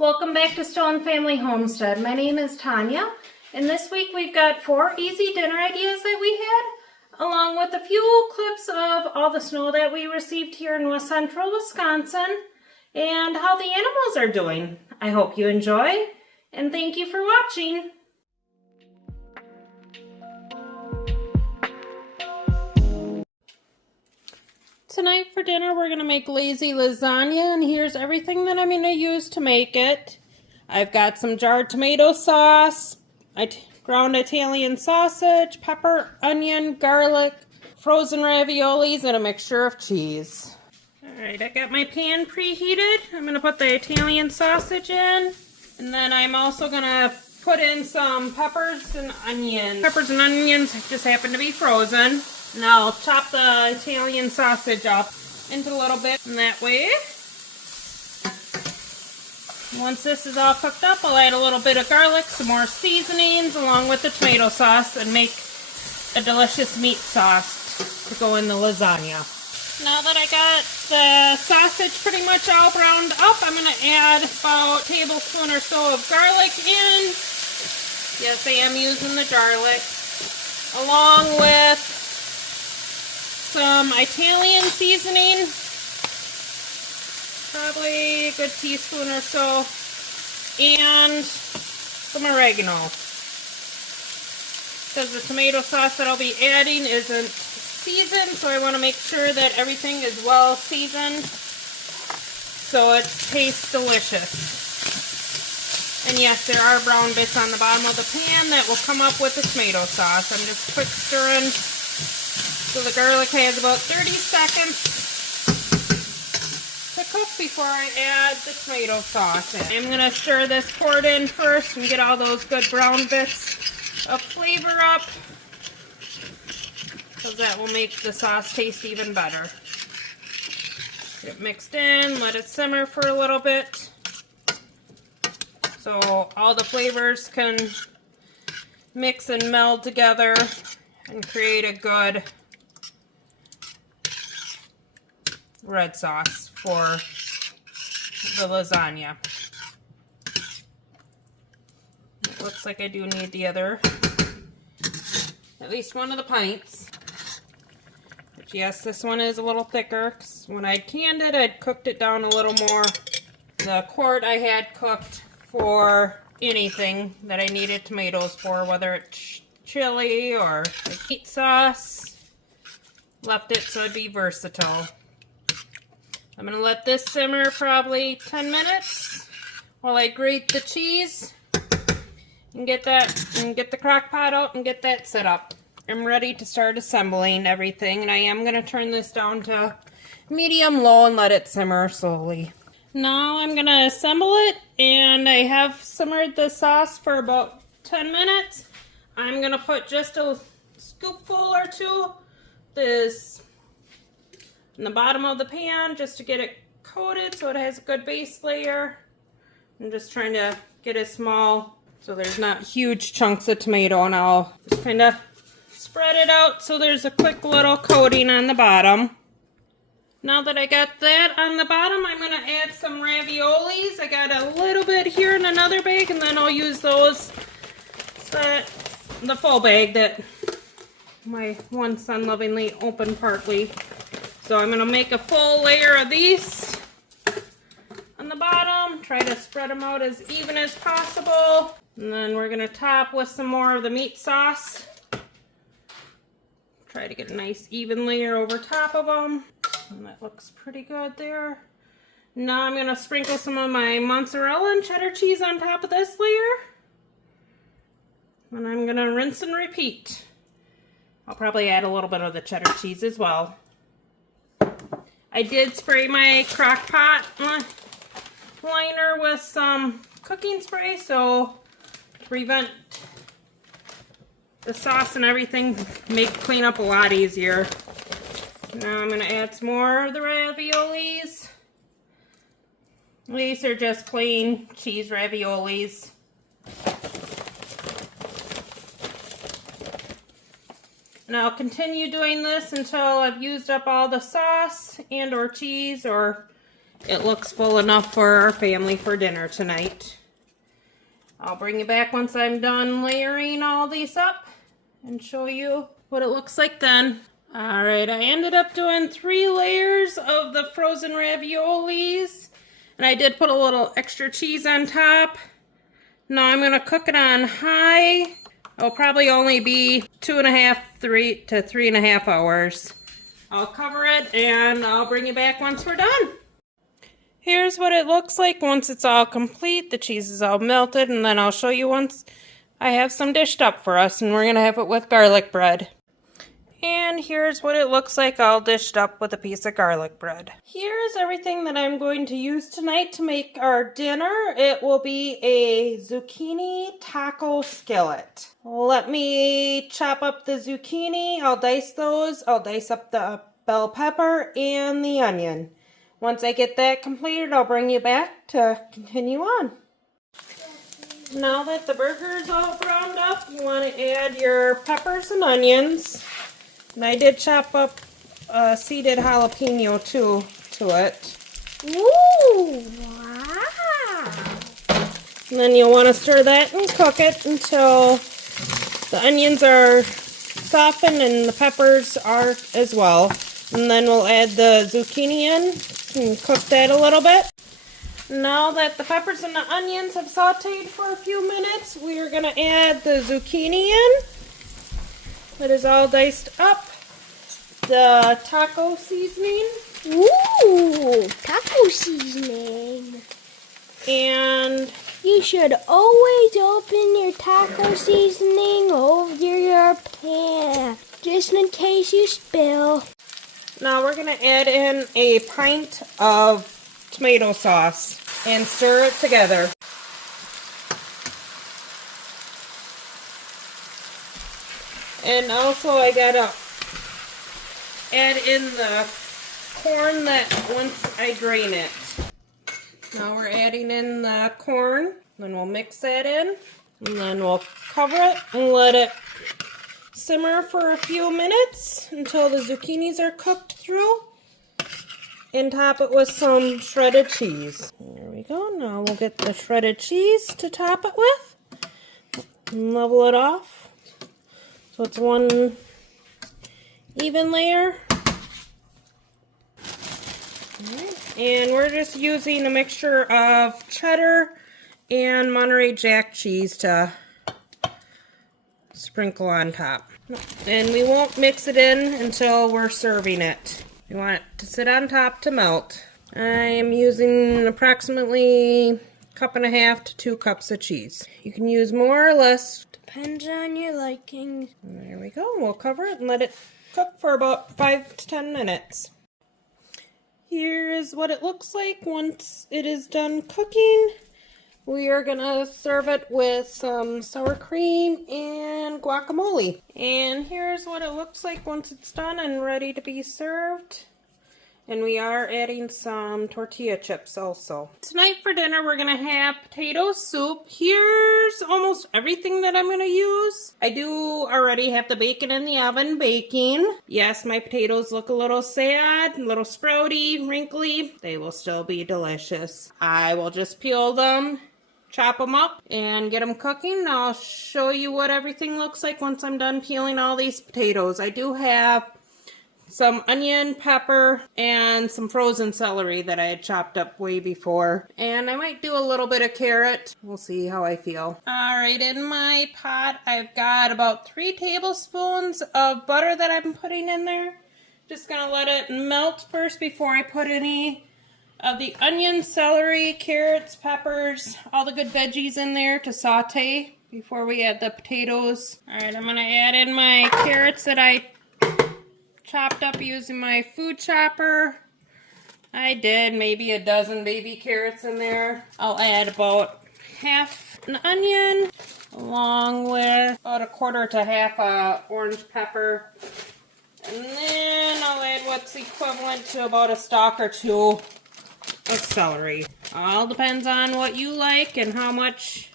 Welcome back to Stone Family Homestead. My name is Tanya, and this week we've got 4 easy dinner ideas that we had, along with a few clips of all the snow that we received here in West Central Wisconsin, and how the animals are doing. I hope you enjoy, and thank you for watching. Tonight for dinner we're going to make lazy lasagna, and here's everything that I'm going to use to make it. I've got some jarred tomato sauce, ground Italian sausage, pepper, onion, garlic, frozen raviolis, and a mixture of cheese. Alright, I got my pan preheated. I'm going to put the Italian sausage in, and then I'm also going to put in some peppers and onions. Peppers and onions just happen to be frozen. And I'll chop the Italian sausage up into a little bit, and that way, once this is all cooked up, I'll add a little bit of garlic, some more seasonings, along with the tomato sauce, and make a delicious meat sauce to go in the lasagna. Now that I got the sausage pretty much all browned up, I'm going to add about a tablespoon or so of garlic in. Yes, I am using the garlic, along with some Italian seasoning, probably a good teaspoon or so, and some oregano. Because the tomato sauce that I'll be adding isn't seasoned, so I want to make sure that everything is well seasoned so it tastes delicious. And yes, there are brown bits on the bottom of the pan that will come up with the tomato sauce. I'm just quick stirring. So the garlic has about 30 seconds to cook before I add the tomato sauce in. I'm going to stir this quart in first and get all those good brown bits of flavor up, because that will make the sauce taste even better. Get it mixed in, let it simmer for a little bit so all the flavors can mix and meld together and create a good red sauce for the lasagna. It looks like I do need the other, at least one of the pints. But yes, this one is a little thicker, 'cause when I'd canned it, I'd cooked it down a little more. The quart I had cooked for anything that I needed tomatoes for, whether it's chili or meat sauce. Left it so it'd be versatile. I'm going to let this simmer probably 10 minutes while I grate the cheese and get the crock pot out and get that set up. I'm ready to start assembling everything, and I am going to turn this down to medium-low and let it simmer slowly. Now I'm going to assemble it, and I have simmered the sauce for about 10 minutes. I'm going to put just a scoopful or two this in the bottom of the pan just to get it coated so it has a good base layer. I'm just trying to get it small so there's not huge chunks of tomato, and I'll just kind of spread it out so there's a quick little coating on the bottom. Now that I got that on the bottom, I'm going to add some raviolis. I got a little bit here in another bag, and then I'll use those, the full bag that my one son lovingly opened partly. So I'm going to make a full layer of these on the bottom. Try to spread them out as even as possible. And then we're going to top with some more of the meat sauce. Try to get a nice even layer over top of them. And that looks pretty good there. Now I'm going to sprinkle some of my mozzarella and cheddar cheese on top of this layer. And I'm going to rinse and repeat. I'll probably add a little bit of the cheddar cheese as well. I did spray my crock pot liner with some cooking spray, so to prevent the sauce and everything, make cleanup a lot easier. Now I'm going to add some more of the raviolis. These are just plain cheese raviolis. And I'll continue doing this until I've used up all the sauce and or cheese or it looks full enough for our family for dinner tonight. I'll bring you back once I'm done layering all these up and show you what it looks like then. Alright, I ended up doing 3 layers of the frozen raviolis. And I did put a little extra cheese on top. Now I'm going to cook it on high. It'll probably only be 2.5 to 3.5 hours. I'll cover it and I'll bring you back once we're done. Here's what it looks like once it's all complete. The cheese is all melted, and then I'll show you once I have some dished up for us, and we're going to have it with garlic bread. And here's what it looks like all dished up with a piece of garlic bread. Here's everything that I'm going to use tonight to make our dinner. It will be a zucchini taco skillet. Let me chop up the zucchini. I'll dice those. I'll dice up the bell pepper and the onion. Once I get that completed, I'll bring you back to continue on. Now that the burger is all browned up, you want to add your peppers and onions. And I did chop up seeded jalapeno too to it. Ooh, wow. And then you'll want to stir that and cook it until the onions are softened and the peppers are as well. And then we'll add the zucchini in and cook that a little bit. Now that the peppers and the onions have sauteed for a few minutes, we are going to add the zucchini in. It is all diced up. The taco seasoning. Ooh, taco seasoning. And you should always open your taco seasoning over your pan, just in case you spill. now we're going to add in a pint of tomato sauce and stir it together. And also I gotta add in the corn that once I drain it. Now we're adding in the corn, then we'll mix that in, and then we'll cover it and let it simmer for a few minutes until the zucchinis are cooked through, and top it with some shredded cheese. There we go. Now we'll get the shredded cheese to top it with and level it off so it's one even layer. And we're just using a mixture of cheddar and Monterey Jack cheese to sprinkle on top. And we won't mix it in until we're serving it. We want it to sit on top to melt. I am using approximately 1.5 to 2 cups of cheese. You can use more or less. Depends on your liking. There we go. We'll cover it and let it cook for about 5 to 10 minutes. Here is what it looks like once it is done cooking. We are going to serve it with some sour cream and guacamole. And here's what it looks like once it's done and ready to be served. And we are adding some tortilla chips also. Tonight for dinner we're going to have potato soup. Here's almost everything that I'm going to use. I do already have the bacon in the oven baking. Yes, my potatoes look a little sad, a little sprouty, wrinkly. They will still be delicious. I will just peel them, chop them up, and get them cooking. I'll show you what everything looks like once I'm done peeling all these potatoes. I do have some onion, pepper, and some frozen celery that I had chopped up way before. And I might do a little bit of carrot. We'll see how I feel. Alright, in my pot I've got about 3 tablespoons of butter that I'm putting in there. Just gonna let it melt first before I put any of the onion, celery, carrots, peppers, all the good veggies in there to saute before we add the potatoes. Alright, I'm gonna add in my carrots that I chopped up using my food chopper. I did maybe a dozen baby carrots in there. I'll add about half an onion along with about 1/4 to half a orange pepper. And then I'll add what's equivalent to about a stalk or 2 of celery. All depends on what you like and how much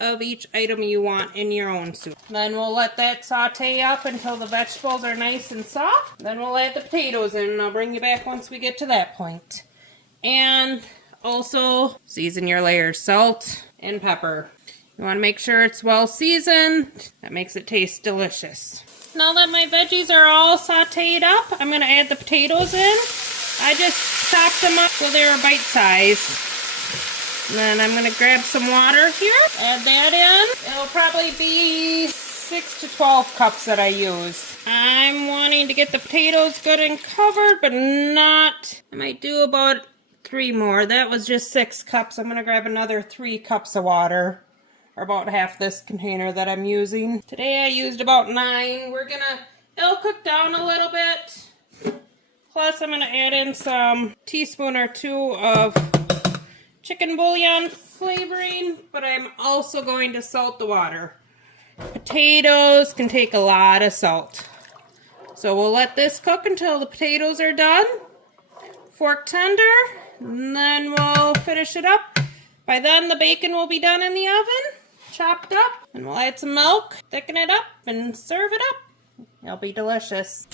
of each item you want in your own soup. Then we'll let that saute up until the vegetables are nice and soft. Then we'll add the potatoes in, and I'll bring you back once we get to that point. And also season your layers, salt and pepper. You want to make sure it's well seasoned. That makes it taste delicious. Now that my veggies are all sauteed up, I'm going to add the potatoes in. I just chopped them up so they were bite size. And then I'm going to grab some water here, add that in. It'll probably be 6 to 12 cups that I use. I'm wanting to get the potatoes good and covered, but not, I might do about 3 more. That was just 6 cups. I'm going to grab another 3 cups of water, or about half this container that I'm using. Today I used about 9. It'll cook down a little bit. Plus I'm going to add in some teaspoon or 2 of chicken bouillon flavoring, but I'm also going to salt the water. Potatoes can take a lot of salt. So we'll let this cook until the potatoes are done. Fork tender, and then we'll finish it up. By then the bacon will be done in the oven, chopped up, and we'll add some milk, thicken it up, and serve it up. It'll be delicious.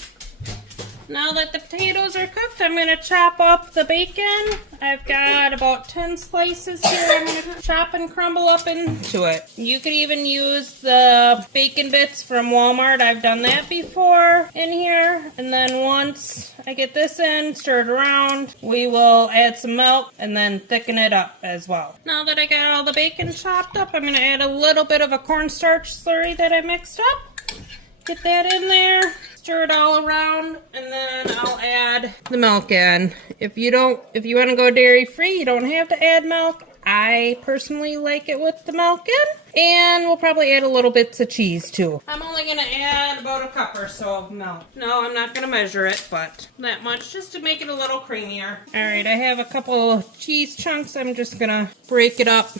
Now that the potatoes are cooked, I'm going to chop up the bacon. I've got about 10 slices here. I'm going to chop and crumble up into it. You could even use the bacon bits from Walmart. I've done that before in here. And then once I get this in, stir it around, we will add some milk and then thicken it up as well. Now that I got all the bacon chopped up, I'm going to add a little bit of a cornstarch slurry that I mixed up. Get that in there. Stir it all around, and then I'll add the milk in. If you want to go dairy free, you don't have to add milk. I personally like it with the milk in, and we'll probably add a little bits of cheese too. I'm only going to add about a cup or so of milk. No, I'm not going to measure it, but that much just to make it a little creamier. Alright, I have a couple of cheese chunks. I'm just going to break it up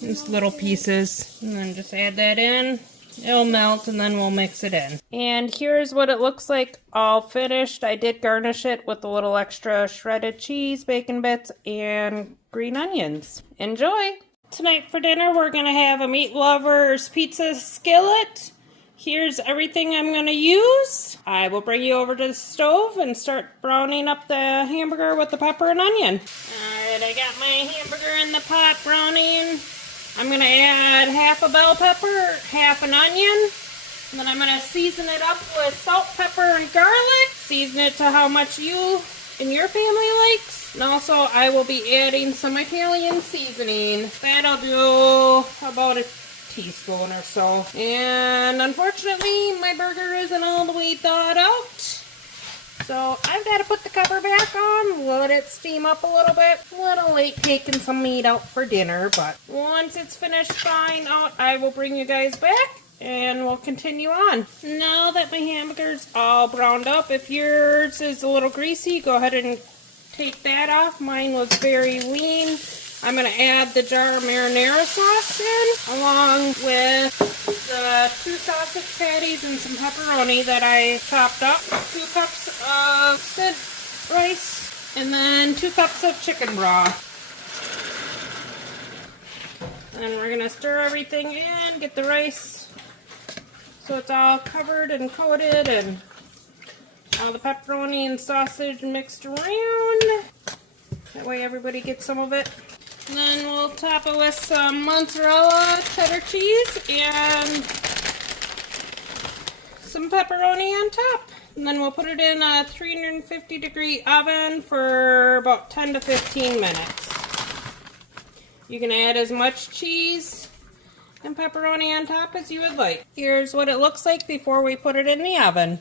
into little pieces, and then just add that in. It'll melt, and then we'll mix it in. And here's what it looks like all finished. I did garnish it with a little extra shredded cheese, bacon bits, and green onions. Enjoy! Tonight for dinner, we're going to have a Meatlovers pizza skillet. Here's everything I'm going to use. I will bring you over to the stove and start browning up the hamburger with the pepper and onion. Alright, I got my hamburger in the pot browning. I'm going to add half a bell pepper, half an onion, and then I'm going to season it up with salt, pepper, and garlic. Season it to how much you and your family likes. And also I will be adding some Italian seasoning. That'll do about a teaspoon or so. And unfortunately my burger isn't all the way thawed out. So I've got to put the cover back on, let it steam up a little bit. A little late taking some meat out for dinner, but once it's finished thawing out, I will bring you guys back and we'll continue on. Now that my hamburger's all browned up, if yours is a little greasy, go ahead and take that off. Mine was very lean. I'm going to add the jar of marinara sauce in, along with the 2 sausage patties and some pepperoni that I chopped up, 2 cups of roasted rice, and then 2 cups of chicken broth. And we're going to stir everything in, get the rice so it's all covered and coated, and all the pepperoni and sausage mixed around. That way everybody gets some of it. And then we'll top it with some mozzarella cheddar cheese and some pepperoni on top. And then we'll put it in a 350-degree oven for about 10 to 15 minutes. You can add as much cheese and pepperoni on top as you would like. Here's what it looks like before we put it in the oven.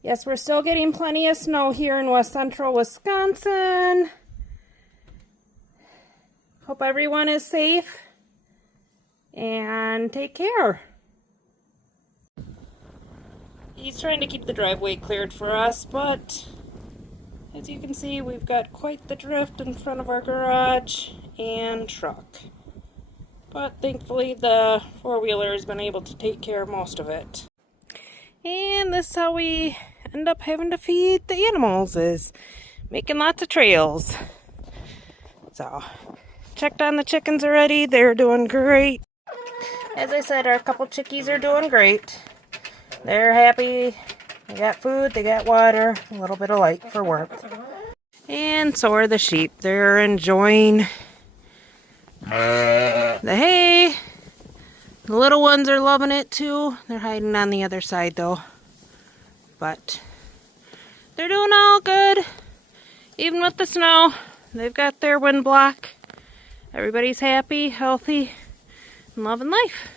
Yes, we're still getting plenty of snow here in west central Wisconsin. Hope everyone is safe and take care. He's trying to keep the driveway cleared for us, but as you can see, we've got quite the drift in front of our garage and truck. But thankfully the four-wheeler has been able to take care of most of it. And this is how we end up having to feed the animals, is making lots of trails. So, checked on the chickens already. They're doing great. As I said, our couple chickies are doing great. They're happy They got food, they got water, a little bit of light for warmth. And so are the sheep. They're enjoying the hay. The little ones are loving it too. They're hiding on the other side though. But they're doing all good. Even with the snow, they've got their wind block. Everybody's happy, healthy, and loving life.